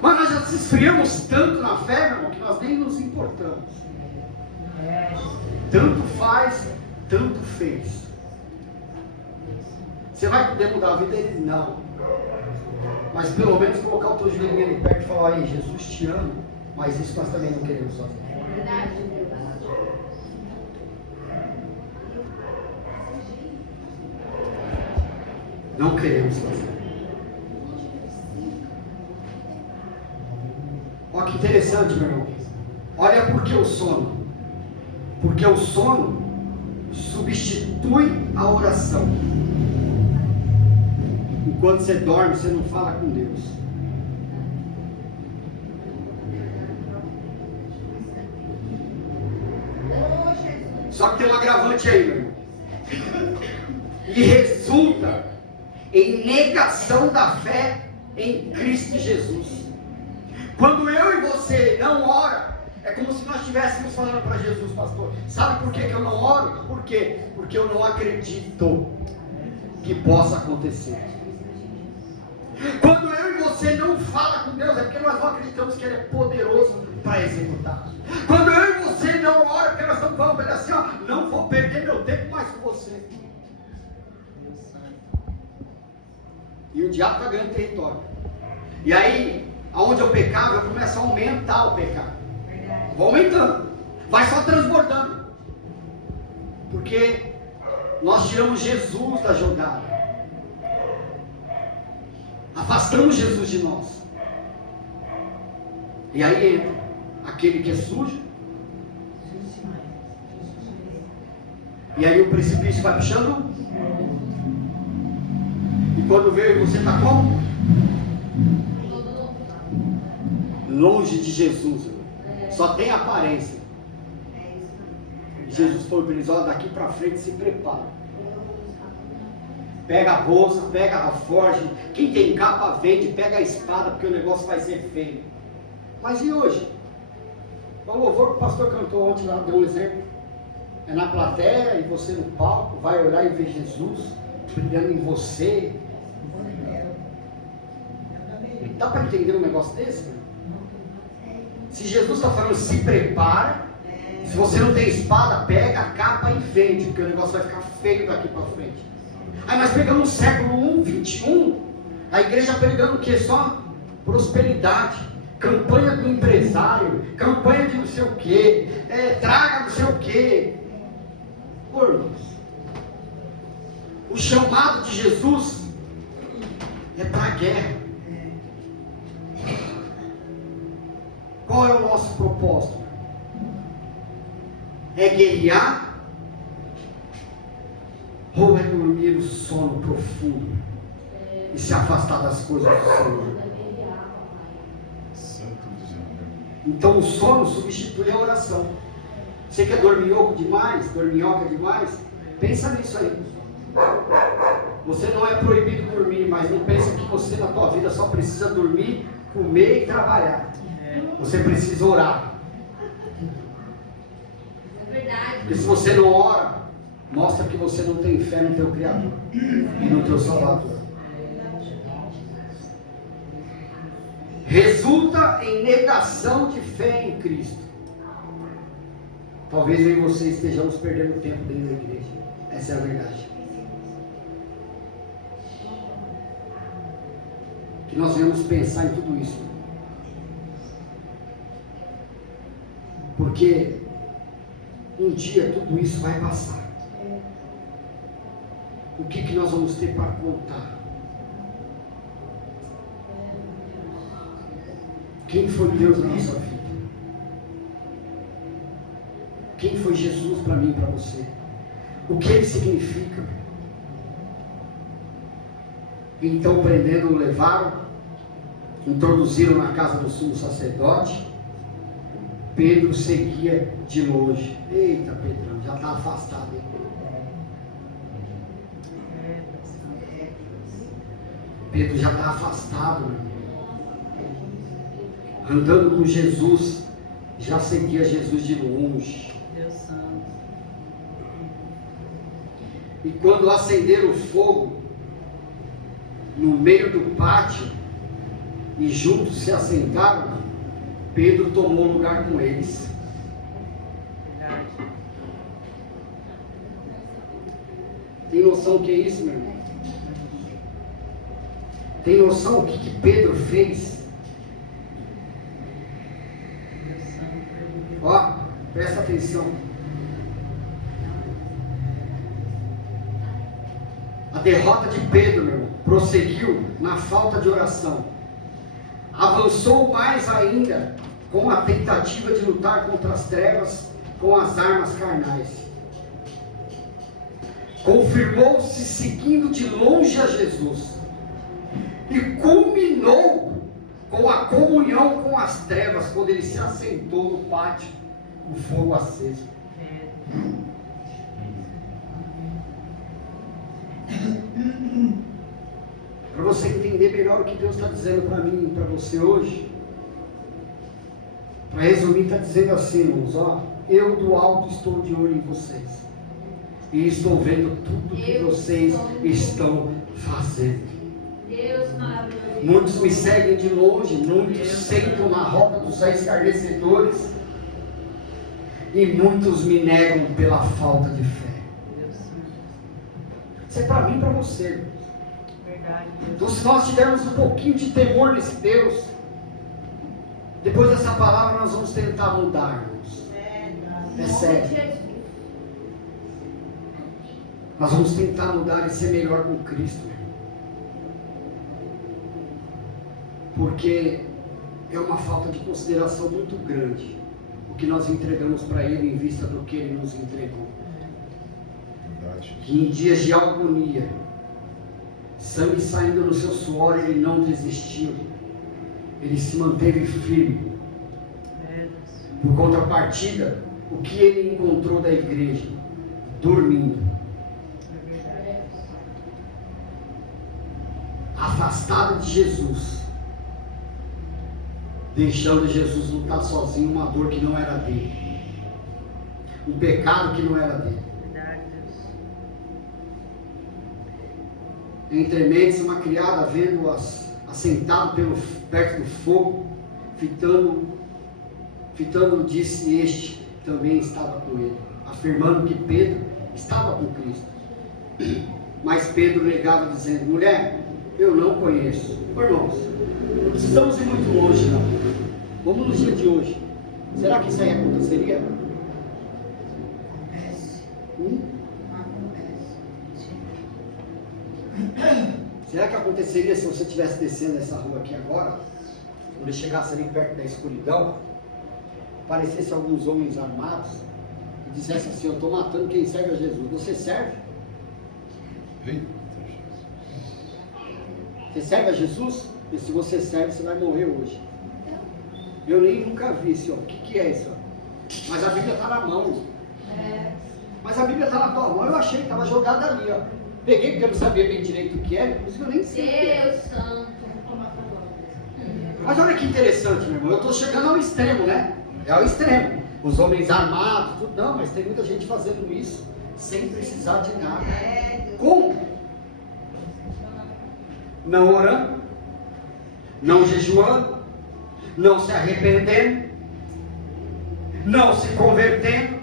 Mas nós já se esfriamos tanto na fé, meu irmão, que nós nem nos importamos. Tanto faz, tanto fez. Você vai poder mudar a vida dele? Não. Mas pelo menos colocar o teu joelho ali perto e falar: aí, Jesus te ama, mas isso nós também não queremos fazer. Não queremos fazer. Olha que interessante, meu irmão. Olha por que o sono. Porque o sono substitui a oração. Enquanto você dorme, você não fala com Deus. Só que tem um agravante aí, meu irmão. E resulta em negação da fé em Cristo Jesus. Quando eu e você não ora, é como se nós estivéssemos falando para Jesus: pastor, sabe por que eu não oro? Por quê? Porque eu não acredito que possa acontecer. Quando eu e você não fala com Deus, é porque nós não acreditamos que Ele é poderoso para executar. Quando eu e você não ora, é porque nós estamos falando para Ele assim: ó, não vou perder meu tempo mais com você. E o diabo está ganhando território. E aí, aonde eu pecava, eu começo a aumentar o pecado. Vai aumentando, vai só transbordando. Porque nós tiramos Jesus da jogada. Afastamos Jesus de nós. E aí entra aquele que é sujo. E aí o precipício vai puxando. E quando veio, você está como? Longe de Jesus. Só tem aparência. Jesus foi para eles: olha, daqui para frente se prepara. Pega a bolsa, pega a forja. Quem tem capa vende, pega a espada, porque o negócio vai ser feio. Mas e hoje? O louvor que o pastor cantou ontem lá, deu um exemplo. É na plateia e você no palco, vai olhar e ver Jesus brilhando em você. Dá para entender um negócio desse? Se Jesus está falando: se prepara, se você não tem espada, pega a capa e vende, porque o negócio vai ficar feio daqui para frente. Aí nós pegamos o século 21, a igreja pregando o que? Só prosperidade, campanha do empresário, campanha de não sei o que, traga não sei o que. Pô, irmãos, o chamado de Jesus é para a guerra. Qual é o nosso propósito? É guerrear ou é dormir o sono profundo e se afastar das coisas do Senhor? Então o sono substitui a oração. Você quer dorminhoco demais? Dorminhoca demais? Pensa nisso aí. Você não é proibido dormir, mas não pensa que você na tua vida só precisa dormir, comer e trabalhar. Você precisa orar. Porque se você não ora, mostra que você não tem fé no teu Criador e no teu Salvador. Resulta em negação de fé em Cristo. Talvez eu e você estejamos perdendo tempo dentro da igreja. Essa é a verdade. Que nós venhamos pensar em tudo isso. Porque um dia tudo isso vai passar. O que nós vamos ter para contar? Quem foi Deus na nossa vida? Quem foi Jesus para mim e para você? O que ele significa? Então, prendendo, o levaram, introduziram na casa do sumo sacerdote. Pedro seguia de longe. Eita, Pedrão, já está afastado, hein? Pedro já está afastado, meu irmão. Andando com Jesus, já seguia Jesus de longe. Deus Santo. E quando acenderam o fogo no meio do pátio e juntos se assentaram, Pedro tomou lugar com eles. Verdade. Tem noção do que é isso, meu irmão? Tem noção do que Pedro fez? Deus Santo. Ó, presta atenção. A derrota de Pedro, meu irmão, prosseguiu na falta de oração. Avançou mais ainda com a tentativa de lutar contra as trevas com as armas carnais. Confirmou-se seguindo de longe a Jesus. E culminou com a comunhão com as trevas, quando ele se assentou no pátio, com fogo aceso. Para você entender melhor o que Deus está dizendo para mim e para você hoje, para resumir, está dizendo assim, irmãos, ó, eu do alto estou de olho em vocês, e estou vendo tudo que vocês estão fazendo. Deus maravilhoso. Muitos me seguem de longe, muitos sentam na roda dos escarnecedores, e muitos me negam pela falta de fé. Deus Santo. Isso é para mim e para você, irmãos. Verdade. Então, se nós tivermos um pouquinho de temor nesse Deus, depois dessa palavra nós vamos tentar mudar, irmãos. É sério. Jesus. Nós vamos tentar mudar e ser melhor com Cristo, irmão. Porque é uma falta de consideração muito grande o que nós entregamos para Ele em vista do que Ele nos entregou. Verdade. Que em dias de agonia, sangue saindo no seu suor, Ele não desistiu. Ele se manteve firme. Por contrapartida, o que Ele encontrou da igreja? Dormindo. Afastada de Jesus. Deixando Jesus lutar sozinho uma dor que não era dele. Um pecado que não era dele. Entre mentes, uma criada vendo-o assentado perto do fogo, fitando, disse este, também estava com ele, afirmando que Pedro estava com Cristo. Mas Pedro negava, dizendo: mulher, eu não conheço. Irmãos, não precisamos ir muito longe, não. Vamos no dia de hoje. Será que isso aí aconteceria? Será que aconteceria se você estivesse descendo essa rua aqui agora, quando chegasse ali perto da escuridão, aparecesse alguns homens armados e dissesse assim: eu estou matando quem serve a Jesus? Você serve? Eita, Você serve a Jesus? E se você serve, você vai morrer hoje. Eu nem nunca vi, senhor. O que é isso? Mas a Bíblia está na mão. Mas a Bíblia está na tua mão. Eu achei que estava jogada ali, ó. Peguei porque eu não sabia bem direito o que era, inclusive eu nem sei o que é. Deus Santo. Mas olha que interessante, meu irmão. Eu estou chegando ao extremo, né? É ao extremo. Os homens armados, tudo. Não, mas tem muita gente fazendo isso sem precisar de nada. Como? Não orando, não jejuando, não se arrependendo, não se convertendo,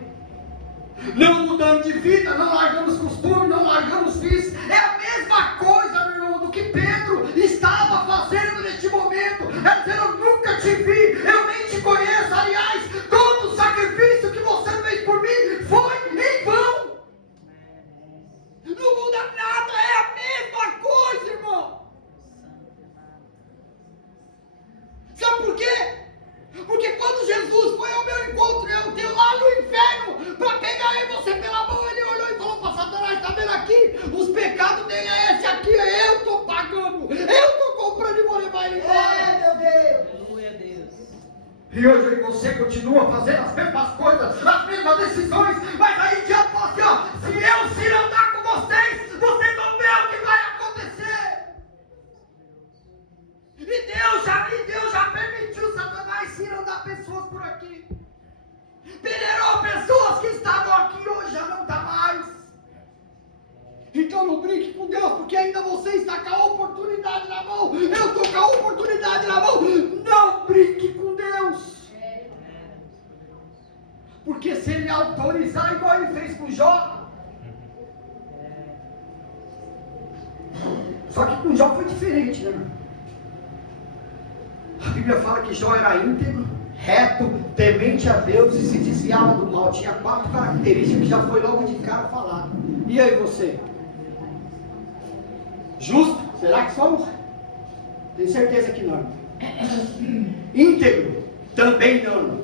não mudando de vida, não largando os costumes, não largando os vícios. É a mesma coisa, meu irmão, do que Pedro estava fazendo neste momento. É dizer: eu nunca te vi, eu nem te conheço. Aliás, todo o sacrifício que você fez por mim foi em vão. Não muda nada, é a mesma coisa, irmão. Sabe por quê? Porque quando Jesus foi ao meu encontro, eu tenho lá no inferno para pegar você pela mão, ele olhou e falou para Satanás: está vendo aqui? Os pecados dele é esse aqui, eu estou pagando, eu estou comprando e vou levar ele embora. Meu Deus! Aleluia, Deus. E hoje você continua fazendo as mesmas coisas, as mesmas decisões, mas aí o diabo fala assim: ó, se eu andar com vocês, vocês vão ver o que vai acontecer. Então não brinque com Deus, porque ainda você está com a oportunidade na mão. Eu estou com a oportunidade na mão. Não brinque com Deus. Porque se Ele autorizar, igual Ele fez com Jó. Só que com Jó foi diferente, né, irmão? A Bíblia fala que Jó era íntegro, reto, temente a Deus e se desviava do mal. Tinha 4 características que já foi logo de cara falado. E aí você? Justo? Será que somos? Tenho certeza que não. Íntegro? Também não.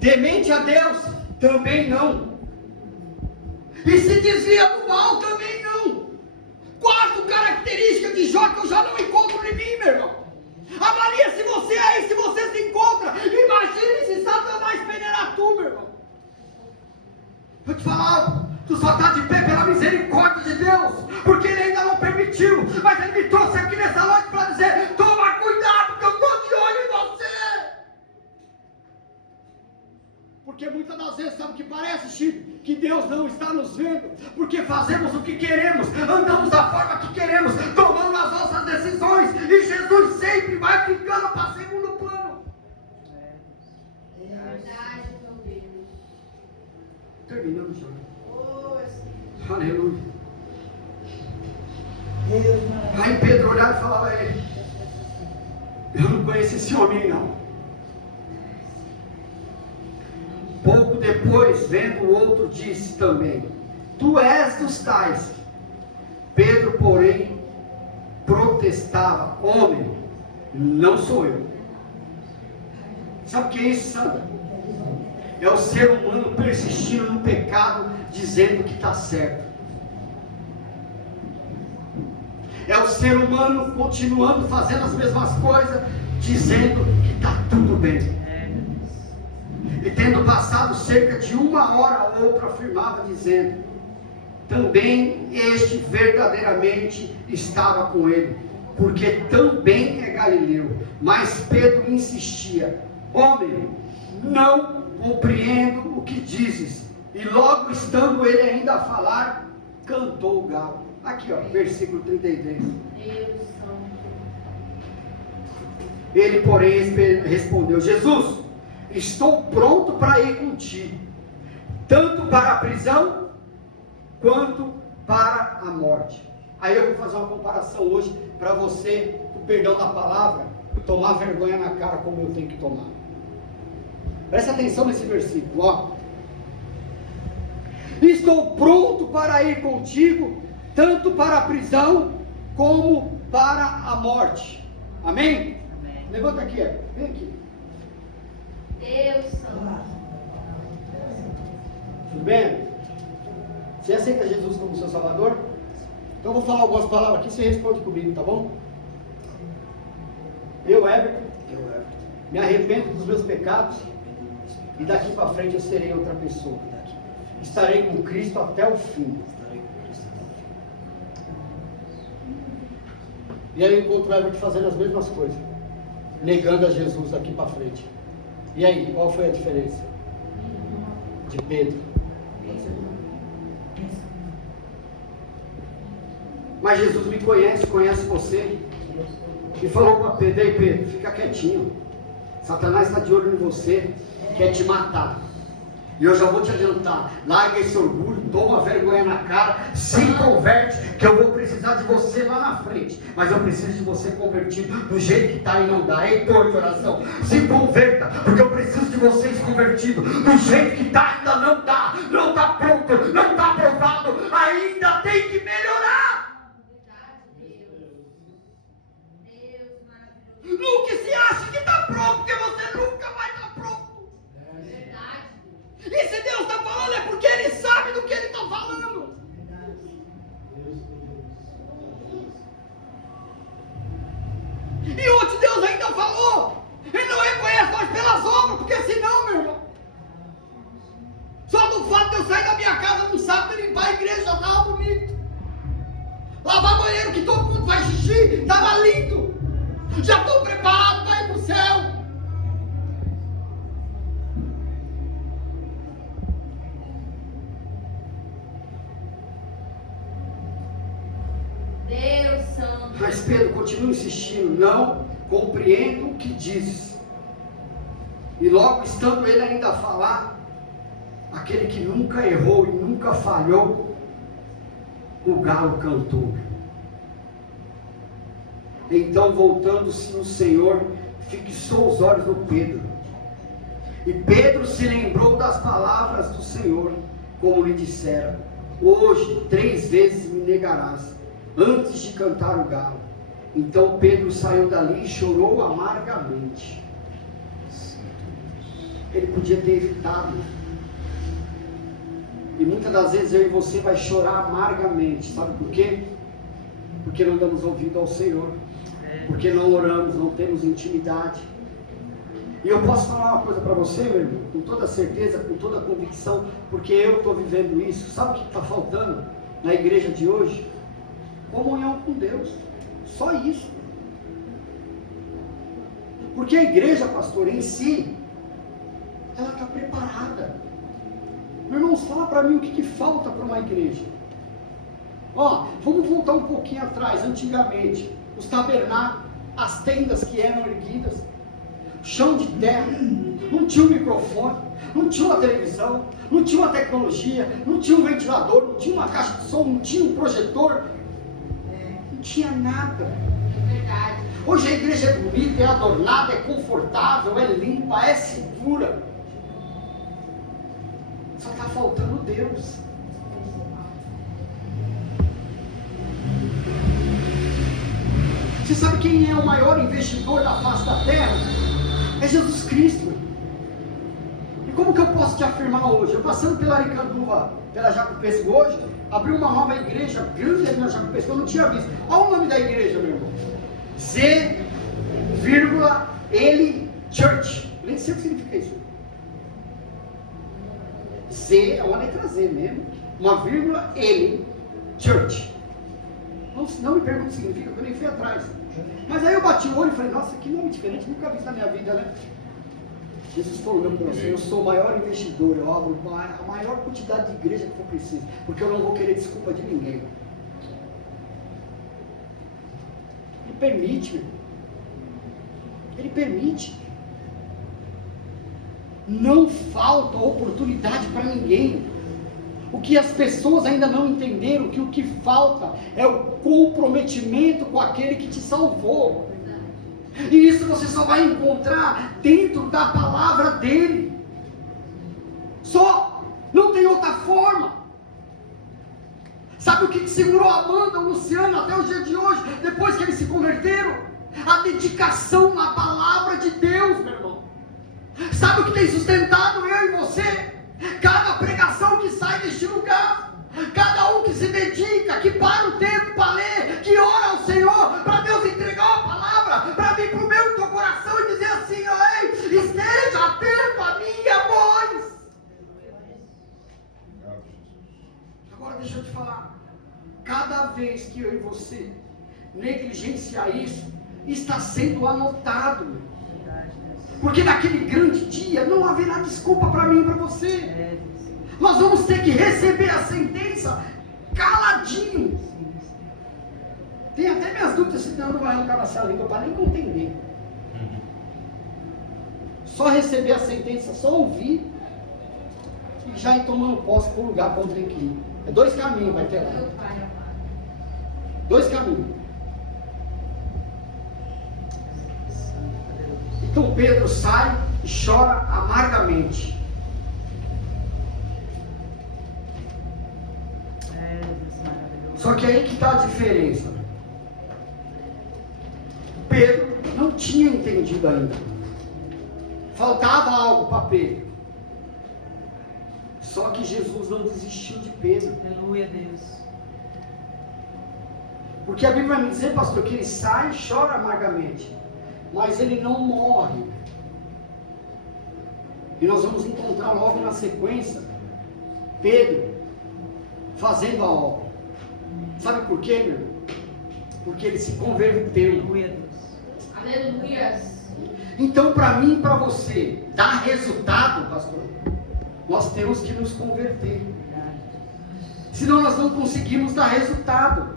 Temente a Deus? Também não. E se desvia do mal? Também não. 4 características de Jó que eu já não encontro em mim, meu irmão. Avalia se você é aí, se você se encontra. Imagine se Satanás peneirar tu, meu irmão. Vou te falar algo. Tu só está de pé pela misericórdia de Deus, porque Ele ainda não permitiu. Mas Ele me trouxe aqui nessa noite para dizer: toma cuidado, que eu estou de olho em você. Porque muitas das vezes, sabe o que parece, Chico? Que Deus não está nos vendo, porque fazemos o que queremos, andamos da forma que queremos, tomamos as nossas decisões, e Jesus sempre vai ficando para segundo plano. Verdade, meu Deus. Terminando já. Oh, Aleluia. Aí Pedro olhava e falava a ele: eu não conheço esse homem não. Pouco depois, vendo o outro, disse também: tu és dos tais. Pedro, porém, protestava: homem, não sou eu. Sabe o que é isso, Sandra? É o ser humano persistindo no pecado, dizendo que está certo. É o ser humano continuando fazendo as mesmas coisas, dizendo que está tudo bem. E tendo passado cerca de 1 hora, outro afirmava, dizendo: também este verdadeiramente estava com ele, porque também é galileu. Mas Pedro insistia: homem, não compreendo o que dizes. E logo estando ele ainda a falar, cantou o galo. Aqui, ó, versículo 33. Deus santo. Ele, porém, respondeu: Jesus, estou pronto para ir contigo, tanto para a prisão, quanto para a morte. Aí eu vou fazer uma comparação hoje, para você, o perdão da palavra, tomar vergonha na cara como eu tenho que tomar. Presta atenção nesse versículo, ó. Estou pronto para ir contigo, tanto para a prisão, como para a morte. Amém? Amém. Levanta aqui, vem aqui. Deus santo. Tudo bem? Você aceita Jesus como seu Salvador? Então eu vou falar algumas palavras aqui, você responde comigo, tá bom? Eu, Everton, me arrependo dos meus pecados, e daqui para frente eu serei outra pessoa. Estarei com Cristo até o fim. E aí eu encontro o Everton fazendo as mesmas coisas, negando a Jesus daqui para frente. E aí, qual foi a diferença? De Pedro. Mas Jesus me conhece, conhece você. E falou para Pedro: ei Pedro, fica quietinho. Satanás está de olho em você, quer te matar. E eu já vou te adiantar: larga esse orgulho, toma vergonha na cara, se converte, que eu vou precisar de você lá na frente. Mas eu preciso de você convertido do jeito que está e não dá. Ei, torre de oração, se converta, porque eu preciso de vocês convertidos do jeito que está e ainda não dá. Não está pronto, não está aprovado, ainda tem que melhorar. Deus maravilhoso. Nunca se acha que está pronto, porque você nunca vai estar pronto. Verdade. E se Deus está falando, é porque Ele sabe do que Ele está falando. E onde Deus ainda falou, Ele não reconhece nós pelas obras, porque senão, meu irmão, só do fato de eu sair da minha casa no sábado e limpar a igreja já estava bonito. Lavar banheiro que todo mundo faz xixi, estava lindo. Já estou preparado para ir para o céu. Deus Santo. Mas Pedro continua insistindo, não compreendo o que dizes. E logo estando ele ainda a falar, aquele que nunca errou e nunca falhou, o galo cantou. Então, voltando-se o Senhor, fixou os olhos no Pedro. E Pedro se lembrou das palavras do Senhor, como lhe dissera: hoje 3 vezes me negarás, antes de cantar o galo. Então Pedro saiu dali e chorou amargamente. Ele podia ter evitado. E muitas das vezes eu e você vai chorar amargamente. Sabe por quê? Porque não damos ouvido ao Senhor. Porque não oramos, não temos intimidade. E eu posso falar uma coisa para você, meu irmão, com toda certeza, com toda convicção, porque eu estou vivendo isso. Sabe o que está faltando na igreja de hoje? Comunhão com Deus. Só isso. Porque a igreja, pastor, em si, ela está preparada. Meu irmão, fala para mim o que falta para uma igreja. Ó, vamos voltar um pouquinho atrás, antigamente. Os tabernáculos, as tendas que eram erguidas, chão de terra, não tinha um microfone, não tinha uma televisão, não tinha uma tecnologia, não tinha um ventilador, não tinha uma caixa de som, não tinha um projetor, não tinha nada. É verdade. Hoje a igreja é bonita, é adornada, é confortável, é limpa, é segura. Só está faltando Deus. Você sabe quem é o maior investidor da face da terra? É Jesus Cristo. E como que eu posso te afirmar hoje? Eu passando pela Aricanduva, pela Jaco Pesco hoje, abri uma nova igreja grande ali na Jaco Pesco, eu não tinha visto. Olha o nome da igreja, meu irmão. Z,L Church. Eu nem sei o que significa isso. Z é uma letra Z mesmo, uma vírgula L Church. Não me pergunte o que significa, porque eu nem fui atrás. Mas aí eu bati o olho e falei, nossa, que nome diferente, nunca vi isso na minha vida, né? Jesus falou no meu coração, eu sou o maior investidor, eu abro a maior quantidade de igreja que for preciso, porque eu não vou querer desculpa de ninguém. Ele permite, meu irmão. Ele permite. Não falta oportunidade para ninguém. O que as pessoas ainda não entenderam, que o que falta é o comprometimento com aquele que te salvou. E isso você só vai encontrar dentro da palavra dele. Só, não tem outra forma. Sabe o que segurou a Amanda, o Luciano até o dia de hoje, depois que eles se converteram? A dedicação na palavra de Deus, meu irmão. Sabe o que tem sustentado eu e você? Cada pregação que sai deste lugar, cada um que se dedica, que para o tempo para ler, que ora ao Senhor, para Deus entregar a palavra, para vir para o meu e teu coração e dizer assim, ó, ei, esteja atento à minha voz. Agora deixa eu te falar, cada vez que eu e você negligenciar isso, está sendo anotado. Porque naquele grande dia não haverá desculpa para mim e para você. Nós vamos ter que receber a sentença caladinho. Tem até minhas dúvidas se não vai arrancar a língua para nem entender. Só receber a sentença, só ouvir e já ir tomando posse para o lugar para onde tem que ir. É 2 caminhos vai ter lá. 2 caminhos. Então Pedro sai e chora amargamente. Só que aí que está a diferença. Pedro não tinha entendido ainda. Faltava algo para Pedro. Só que Jesus não desistiu de Pedro. Aleluia, Deus. Porque a Bíblia vai me dizer, pastor, que ele sai e chora amargamente. Mas ele não morre. E nós vamos encontrar logo na sequência Pedro fazendo a obra. Sabe por quê, meu irmão? Porque ele se converteu. Aleluia, Deus. Aleluia. Então, para mim e para você dar resultado, pastor, nós temos que nos converter. Senão nós não conseguimos dar resultado.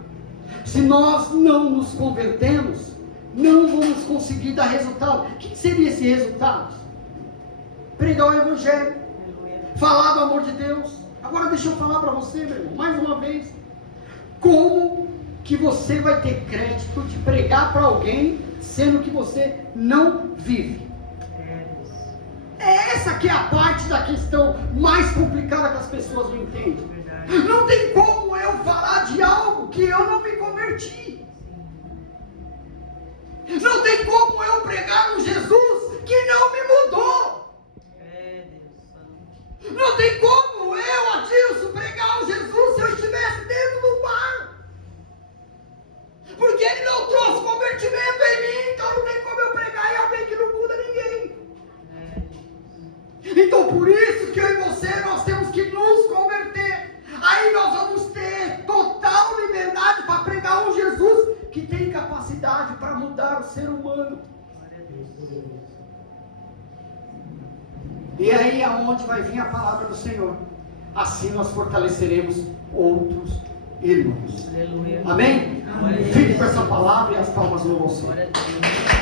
Se nós não nos convertemos, não vamos conseguir dar resultado. O que seria esse resultado? Pregar o Evangelho, falar do amor de Deus. Agora deixa eu falar para você, meu irmão, mais uma vez. Como que você vai ter crédito de pregar para alguém, sendo que você não vive? É essa que é a parte da questão mais complicada que as pessoas não entendem. Não tem como eu falar de algo que eu não me converti. Não tem como eu pregar um Jesus que não me mudou. Não tem como eu, Adilson, pregar um Jesus se eu estivesse dentro do mar. Porque ele não trouxe convertimento em mim, então não tem como eu pregar em alguém que não muda ninguém. Então por isso que eu e você, nós temos que nos converter. Aí nós vamos ter total liberdade para pregar um Jesus que tem capacidade para mudar o ser humano. E aí é onde vai vir a palavra do Senhor. Assim nós fortaleceremos outros irmãos. Aleluia. Amém? Amém. Fique com essa palavra e as palmas louvam ao Senhor. Glória a Deus.